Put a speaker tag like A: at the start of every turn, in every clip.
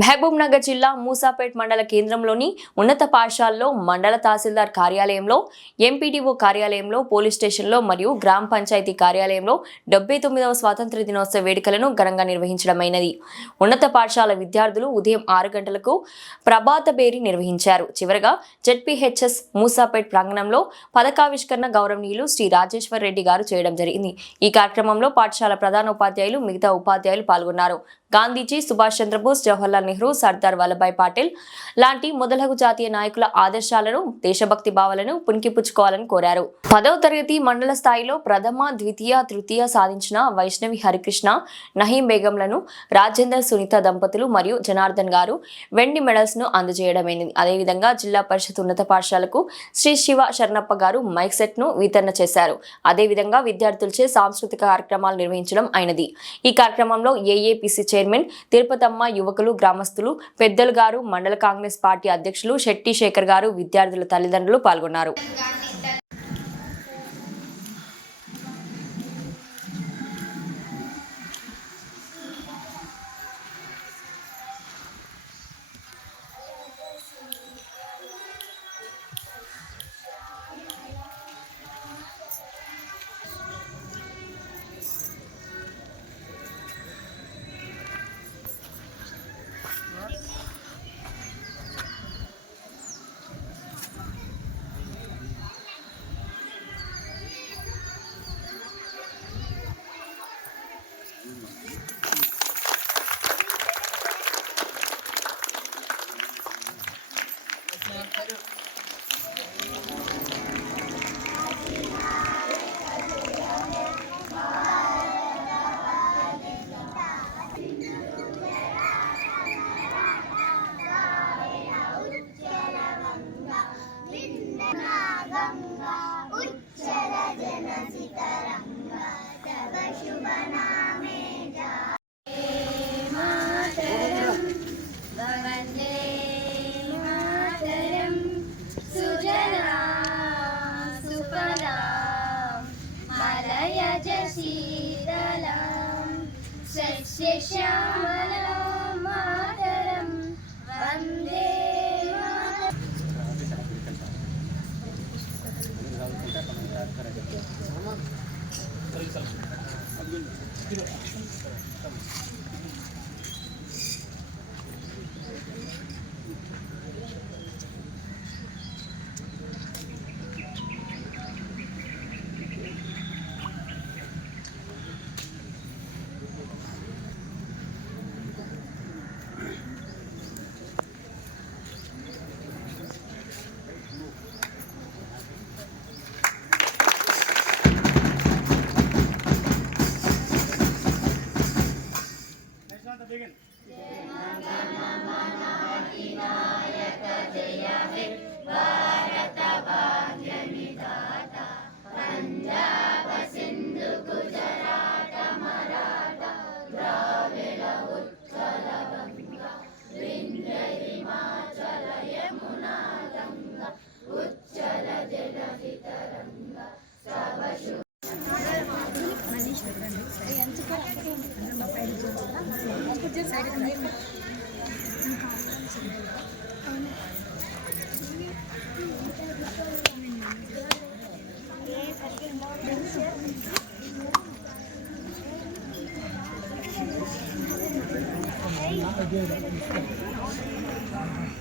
A: మహబూబ్ నగర్ జిల్లా మూసాపేట్ మండల కేంద్రంలోని ఉన్నత పాఠశాలలో మండల తహసీల్దార్ కార్యాలయంలో ఎంపీడీఓ కార్యాలయంలో పోలీస్ స్టేషన్లో మరియు గ్రామ పంచాయతీ కార్యాలయంలో డెబ్బై తొమ్మిదవ స్వాతంత్ర దినోత్సవ వేడుకలను ఘనంగా నిర్వహించడమైనది. ఉన్నత పాఠశాల విద్యార్థులు ఉదయం ఆరు గంటలకు ప్రభాత బేరి నిర్వహించారు. చివరగా జెడ్పీహెచ్ఎస్ మూసాపేట్ ప్రాంగణంలో పథకావిష్కరణ గౌరవనీయులు శ్రీ రాజేశ్వర్ రెడ్డి గారు చేయడం జరిగింది. ఈ కార్యక్రమంలో పాఠశాల ప్రధానోపాధ్యాయులు మిగతా ఉపాధ్యాయులు పాల్గొన్నారు. గాంధీజీ సుభాష్ చంద్రబోస్ జవహర్లాల్ నెహ్రూ సర్దార్ వల్లభాయ్ పాటిల్ లాంటి మొదలగు జాతీయ నాయకుల ఆదర్శాలను దేశభక్తి భావాలను పుణికిపుచ్చుకోవాలని కోరారు. పదవ తరగతి మండల స్థాయిలో ప్రథమ ద్వితీయ తృతీయ సాధించిన వైష్ణవి హరికృష్ణ నహీం బేగంలను రాజేందర్ సునీత దంపతులు మరియు జనార్దన్ గారు వెండి మెడల్స్ను అందజేయడమైంది. అదేవిధంగా జిల్లా పరిషత్ ఉన్నత పాఠశాలకు శ్రీ శివ శరణప్ప గారు మైక్ సెట్ను వితరణ చేశారు. అదేవిధంగా విద్యార్థులచే సాంస్కృతిక కార్యక్రమాలు నిర్వహించడం అయినది. ఈ కార్యక్రమంలో ఏఏపిసి చైర్మన్ తిరుపతమ్మ యువకులు గ్రామస్తులు పెద్దలు గారు మండల కాంగ్రెస్ పార్టీ అధ్యక్షులు శెట్టి శేఖర్ గారు విద్యార్థుల తల్లిదండ్రులు పాల్గొన్నారు.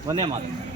B: వందే మాత్రం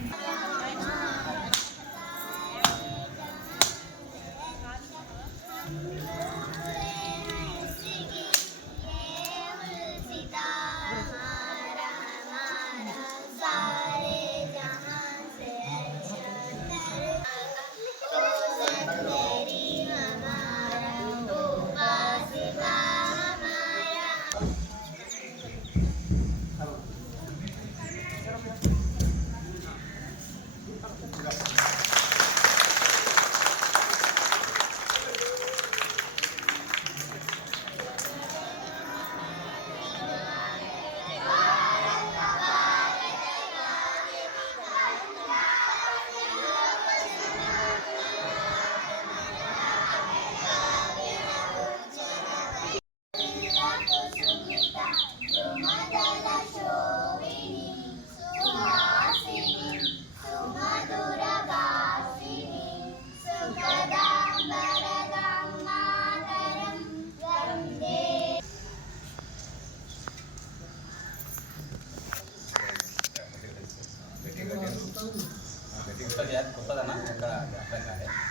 C: है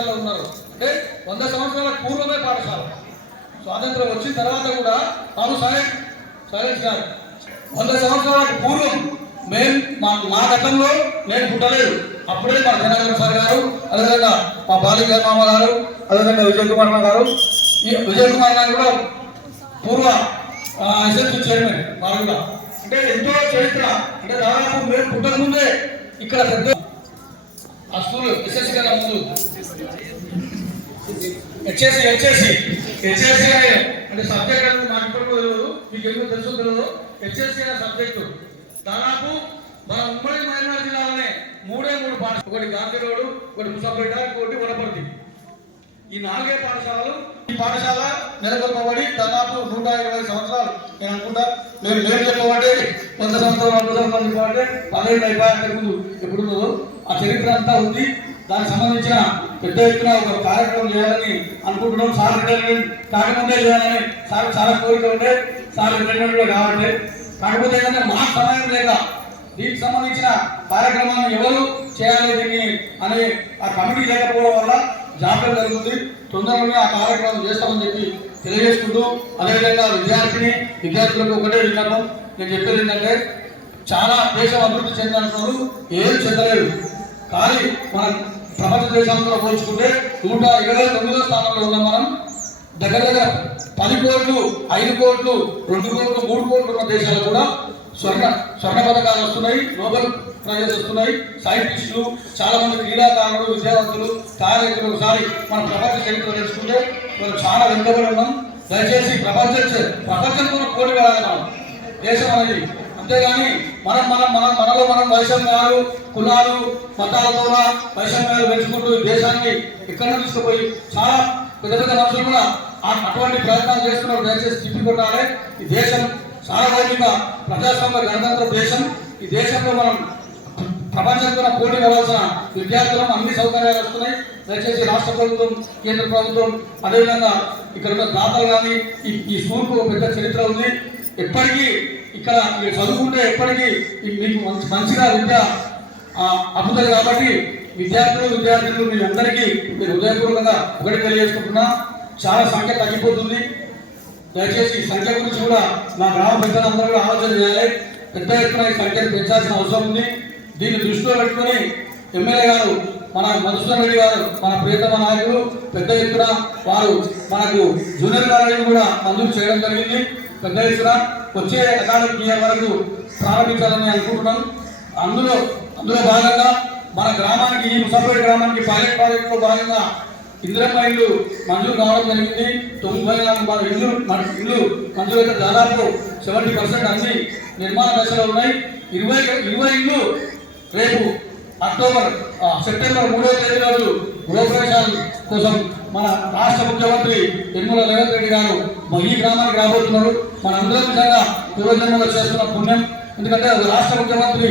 C: పాఠశాలలో ఉన్నారు. అంటే వంద సంవత్సరాల పూర్వమే పాఠశాల. స్వాతంత్రం వచ్చిన తర్వాత కూడా తాను సైలెంట్ సైలెన్స్ గారు. వంద సంవత్సరాలకు పూర్వం మేము మా మా గతంలో నేను పుట్టలేదు. అప్పుడే మా జనార్దన్ సార్ గారు అదేవిధంగా మా బాలిక మామ గారు అదేవిధంగా విజయ్ కుమార్ గారు ఈ విజయ్ కుమార్ గారు కూడా పూర్వ ఎస్ఎస్సి చైర్మన్ వారు కూడా. అంటే ఎంతో చరిత్ర. అంటే దాదాపు మేము పుట్టక ముందే ఇక్కడ పెద్ద ఆ స్కూల్ ఎస్ఎస్సి కదా ముందు? HSC HSC. హెచ్ఎస్సి అంటే సబ్జెక్ట్ అనేది నాకు తెలియదు. మీకు ఎందుకు తెలుసు తెలియదు. హెచ్ఎస్సి అనే సబ్జెక్టు. దాదాపు మన ఉమ్మడి మైనార్ జిల్లాలోనే మూడే మూడు పాఠశాల ఒకటి గాంధీ రోడ్డు ఒకటి ముసాపేట ఒకటి వనపర్తి. ఈ నాలుగే పాఠశాలలు. ఈ పాఠశాల నెలకొల్పబడి దాదాపు నూట ఇరవై సంవత్సరాలు. నేను అనుకుంటా మేము లేదు చెప్పబట్టే వంద సంవత్సరాలు వంద సంవత్సరాలు చెప్పబట్టే పదహైదు అయిపోయాక ముందు ఎప్పుడు ఆ చరిత్ర అంతా ఉంది. దానికి సంబంధించిన పెద్ద ఎత్తున ఒక కార్యక్రమం చేయాలని అనుకుంటున్నాం. సార్ రిటైర్మెంట్ కాకముందే చేయాలని సార్ చాలా కోరిక ఉండే. సార్ రిటైర్మెంట్ కూడా కాబట్టి కాకపోతే ఏంటంటే మా సమయం లేక దీనికి సంబంధించిన కార్యక్రమాన్ని ఎవరు చేయాలి దీన్ని అనే ఆ కమిటీ లేకపోవడం వల్ల జాగ్రత్త జరుగుతుంది. తొందరలోనే ఆ కార్యక్రమం చేస్తామని చెప్పి తెలియజేసుకుంటూ అదేవిధంగా విద్యార్థిని విద్యార్థులకు ఒకటే విన్నపం. నేను చెప్పేది ఏంటంటే చాలా దేశం అభివృద్ధి చెందాలంటున్నారు ఏం చెందలేదు. కానీ మనం ప్రపంచ దేశాలతో పోల్చుకుంటే నూట ఇరవై తొమ్మిదో స్థానంలో ఉన్నాం మనం. దగ్గర దగ్గర పది కోట్లు ఐదు కోట్లు రెండు కోట్లు మూడు కోట్లు ఉన్న దేశాలు కూడా స్వర్ణ స్వర్ణ పథకాలు వస్తున్నాయి నోబెల్ ప్రైజెస్ వస్తున్నాయి. సైంటిస్టులు చాలా మంది క్రీడాకారులు విద్యావంతులు తయారైతులు ఒకసారి మన ప్రపంచ చరిత్ర తెలుసుకుంటే మనం చాలా వెనుకబడి ఉన్నాం. దయచేసి ప్రపంచ చ- ప్రపంచంతో పోటీ పడాలి మనం దేశం అనేది అంతేగాని మనం మన వైషమ్యాలు కులాలు మతాలతో వైషమ్యాలు పెంచుకుంటూ ఈ దేశాన్ని ఇక్కడ తీసుకుపోయి చాలా పెద్ద పెద్ద మనుషులు కూడా ఆ- అటువంటి ప్రయత్నాలు చేస్తున్నారు. దయచేసి తిప్పికొట్టాలి ఈ దేశం సార్వజనిక ప్రజాస్వామ్య గణతంత్ర దేశం. ఈ దేశంలో మనం ప్రపంచంతో పోటీ కావాల్సిన విద్యార్థులకు అన్ని సౌకర్యాలు వస్తున్నాయి. దయచేసి రాష్ట్ర ప్రభుత్వం కేంద్ర ప్రభుత్వం అదేవిధంగా ఇక్కడ ఉన్న దాతలు కానీ ఈ ఈ స్కూల్కు ఒక పెద్ద చరిత్ర ఉంది. ఎప్పటికీ ఇక్కడ మీరు చదువుకుంటే ఎప్పటికీ మీకు మంచి మంచిగా విద్య ఆ, అబ్బుతుంది కాబట్టి విద్యార్థులు విద్యార్థులు మీ అందరికీ మీరు హృదయపూర్వకంగా ఒకటి తెలియజేసుకుంటున్నా. చాలా సంఖ్య తగ్గిపోతుంది. దయచేసి ఈ సంఖ్య గురించి కూడా మా గ్రామ పెద్దలందరూ కూడా ఆలోచన చేయాలి. పెద్ద ఎత్తున ఈ సంఖ్యను పెంచాల్సిన అవసరం ఉంది. దీన్ని దృష్టిలో పెట్టుకొని ఎమ్మెల్యే గారు మన మధుసూదన్ రెడ్డి గారు మన ప్రియతమ నాయకులు పెద్ద ఎత్తున వారు మనకు జూనియర్ కాలేజీని కూడా మంజూరు చేయడం జరిగింది. పెద్ద ఎత్తున వచ్చే అకాడమిక్ ఇయర్ వరకు ప్రారంభించాలని అనుకుంటున్నాం. అందులో అందులో భాగంగా మన గ్రామానికి ఈ ముసాఫర్ గ్రామానికి పైలట్ ప్రాజెక్టులో భాగంగా ఇందిరమ్మ ఇల్లు మంజూరు కావడం జరిగింది. తొంభై నాలుగు మన ఇల్లు మన ఇల్లు మంజూరు అయితే దాదాపు సెవెంటీ పర్సెంట్ అన్ని నిర్మాణ దశలో ఉన్నాయి. ఇరవై ఇరవై ఇల్లు రేపు అక్టోబర్ సెప్టెంబర్ మూడో తేదీ రోజు గృహప్రవేశాలు కోసం మన రాష్ట్ర ముఖ్యమంత్రి యనమల రేవంత్ రెడ్డి గారు ఈ గ్రామానికి రాబోతున్నారు. మనందరం నిజంగా పూర్వజన్మలో చేస్తున్న పుణ్యం. ఎందుకంటే ఒక రాష్ట్ర ముఖ్యమంత్రి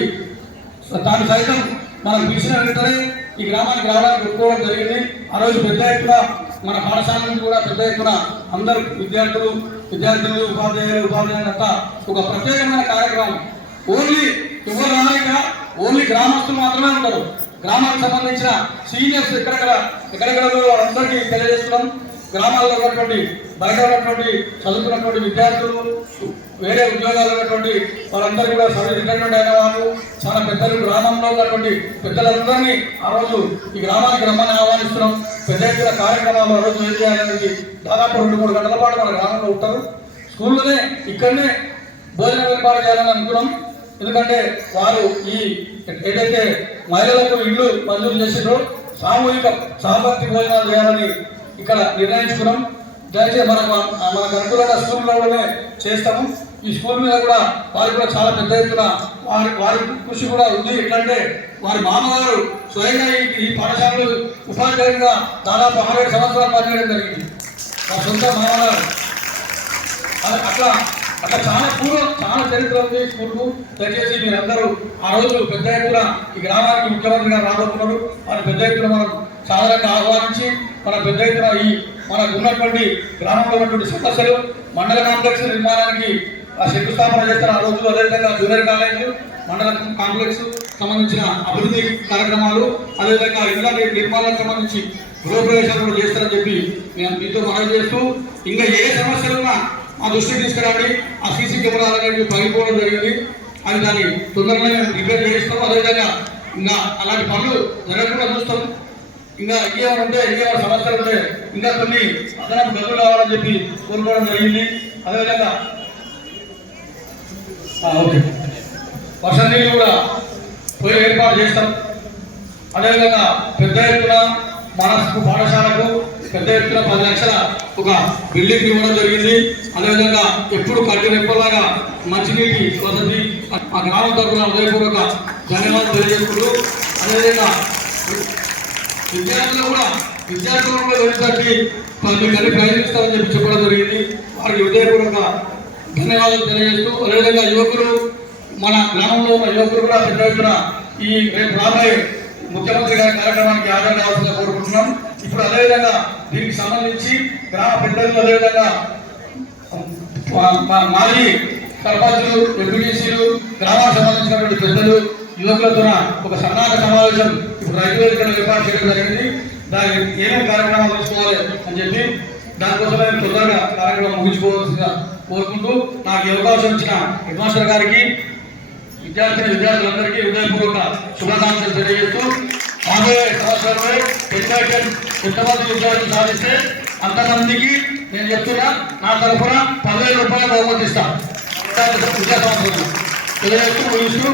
C: తాను సైతం మనం పిలిచిన వెంటనే ఈ గ్రామానికి రావడానికి ఒప్పుకోవడం జరిగింది. ఆ రోజు పెద్ద ఎత్తున మన పాఠశాల నుంచి కూడా పెద్ద ఎత్తున అందరు విద్యార్థులు విద్యార్థులు ఉపాధ్యాయులు ఉపాధ్యాయులంతా ఒక ప్రత్యేకమైన కార్యక్రమం. ఓన్లీ ఎవరు రాలేక ఓన్లీ గ్రామస్తులు మాత్రమే ఉంటారు. గ్రామానికి సంబంధించిన సీనియర్స్ ఎక్కడెక్కడ ఎక్కడెక్కడ ఉన్నారో వారందరికీ తెలియజేస్తున్నాం. గ్రామాల్లో ఉన్నటువంటి బయట ఉన్నటువంటి చదువుకున్నటువంటి విద్యార్థులు వేరే ఉద్యోగాలు ఉన్నటువంటి వాళ్ళందరూ కూడా సర్వీస్ రిటైర్మెంట్ అయిన వాళ్ళు చాలా పెద్దలు గ్రామంలో ఉన్నటువంటి పెద్దలందరినీ ఆ రోజు ఈ గ్రామానికి రమ్మని ఆహ్వానిస్తున్నాం. పెద్ద ఎత్తున కార్యక్రమాలు ఆ రోజు చేయాలనేది దాదాపు రెండు మూడు గంటల పాటు మన గ్రామంలో ఉంటారు. స్కూల్లోనే ఇక్కడనే భోజనం ఏర్పాటు చేయాలని అనుకున్నాం. ఎందుకంటే వారు ఈ ఏదైతే మహిళలకు ఇల్లు మంజూరు చేసిండ్రో సామూహిక సామర్థ్య భోజనాలు చేయాలని ఇక్కడ నిర్ణయించుకున్నాం. దయచేసి మన మనకు అనుకూలంగా స్కూల్లోనే చేస్తాము. ఈ స్కూల్ మీద కూడా వారికి కూడా చాలా పెద్ద ఎత్తున వారి వారి కృషి కూడా ఉంది. ఎట్లంటే వారి మామగారు స్వయంగా ఈ- పాఠశాలలు ఉపాధ్యాయులుగా దాదాపు అరవై సంవత్సరాలు పనిచేయడం జరిగింది. వారి సొంత మామగారు. అలా- అట్లా అట్లా చాలా పూర్వం చాలా చరిత్ర ఉంది. స్కూల్కు దయచేసి మీరందరూ ఆ రోజు పెద్ద ఎత్తున ఈ గ్రామానికి ముఖ్యమంత్రి గారు రాబోతున్నారు. వారి పెద్ద ఎత్తున మనం సాధారణంగా ఆహ్వానించి మన పెద్ద ఎత్తున ఈ మనకు ఉన్నటువంటి గ్రామంలో ఉన్నటువంటి సమస్యలు మండల కాంప్లెక్స్ నిర్మాణానికి ఆ శంకుస్థాపన చేస్తారు. ఆ రోజు అదేవిధంగా జూనియర్ కాలేజీలు మండల కాంప్లెక్స్ సంబంధించిన అభివృద్ధి కార్యక్రమాలు అదేవిధంగా ఇళ్ళ నిర్మాణానికి సంబంధించి గృహప్రవేశాలు కూడా చేస్తారని చెప్పి నేను మీతో మనవి చేస్తూ ఇంకా ఏ సమస్యలున్నా ఆ దృష్టికి తీసుకురండి. ఆ సీసీ కెమెరాలు అనేవి పగిలిపోవడం జరిగింది. అది దాన్ని తొందరగా రిపేర్ చేయిస్తాం. అదేవిధంగా ఇంకా అలాంటి పనులు జరగకుండా చూస్తాం. ఇంకా ఇంకేమైనా ఉంటే ఇంకేమైనా సమస్యలు ఉంటే ఇంకా కొన్ని అదనపు డబ్బులు కావాలని చెప్పి కోరుకోవడం జరిగింది. అదేవిధంగా ఓకే. వర్షం నీళ్ళు కూడా పోయి ఏర్పాటు చేస్తాం. అదేవిధంగా పెద్ద ఎత్తున మన పాఠశాలకు పెద్ద ఎత్తున పది లక్షల ఒక బిల్డింగ్ ఇవ్వడం జరిగింది. అదేవిధంగా ఎప్పుడు కట్టి రెప్పలాగా మంచినీటి వసతి ఆ గ్రామం తరఫున హృదయపూర్వక ధన్యవాదాలు తెలియజేసుకుంటూ అదేవిధంగా విద్యార్థులు కూడా విద్యార్థులు కూడా వెళ్ళి మీకు కలిపి ప్రయత్నిస్తామని చెప్పి చెప్పడం జరిగింది. వారికి హృదయపూర్వక ధన్యవాదాలు తెలియజేస్తూ అదేవిధంగా యువకులు మన గ్రామంలో ఉన్న యువకులు కూడా పెద్ద ఎత్తున ఈ రేపు రాబోయే ముఖ్యమంత్రి గారి కార్యక్రమానికి హాజరు కావాల్సిందిగా కోరుకుంటున్నాం. ఇప్పుడు అదేవిధంగా దీనికి సంబంధించి గ్రామ పెద్దలు అదేవిధంగా మా- మాజీ సర్పంచులు ఎంపీటీసీలు గ్రామానికి సంబంధించినటువంటి పెద్దలు యువకులతో ఒక సన్నాహక సమావేశం ఇప్పుడు రైతు ఏర్పాటు చేయడం జరిగింది. దాని ఏమేమి కార్యక్రమాలు తీసుకోవాలి అని చెప్పి దానికోసం నేను తొందరగా కార్యక్రమం ముగించుకోవాల్సిందిగా కోరుకుంటూ నాకు ఈ అవకాశం ఇచ్చిన హెడ్ మాస్టర్ గారికి విద్యార్థిని విద్యార్థులందరికీ హృదయపూర్వక శుభాకాంక్షలు తెలియజేస్తూ రాబోయే సంవత్సరంలో ఎడ్యుకేషన్ ఎంతమంది విద్యార్థులు సాధిస్తే అంతమందికి నేను చెప్తున్నా నా తరఫున పదివేల రూపాయలు బహుమతి ఇస్తాను విద్యా సంవత్సరంలో తెలియజేస్తూ ముగిస్తూ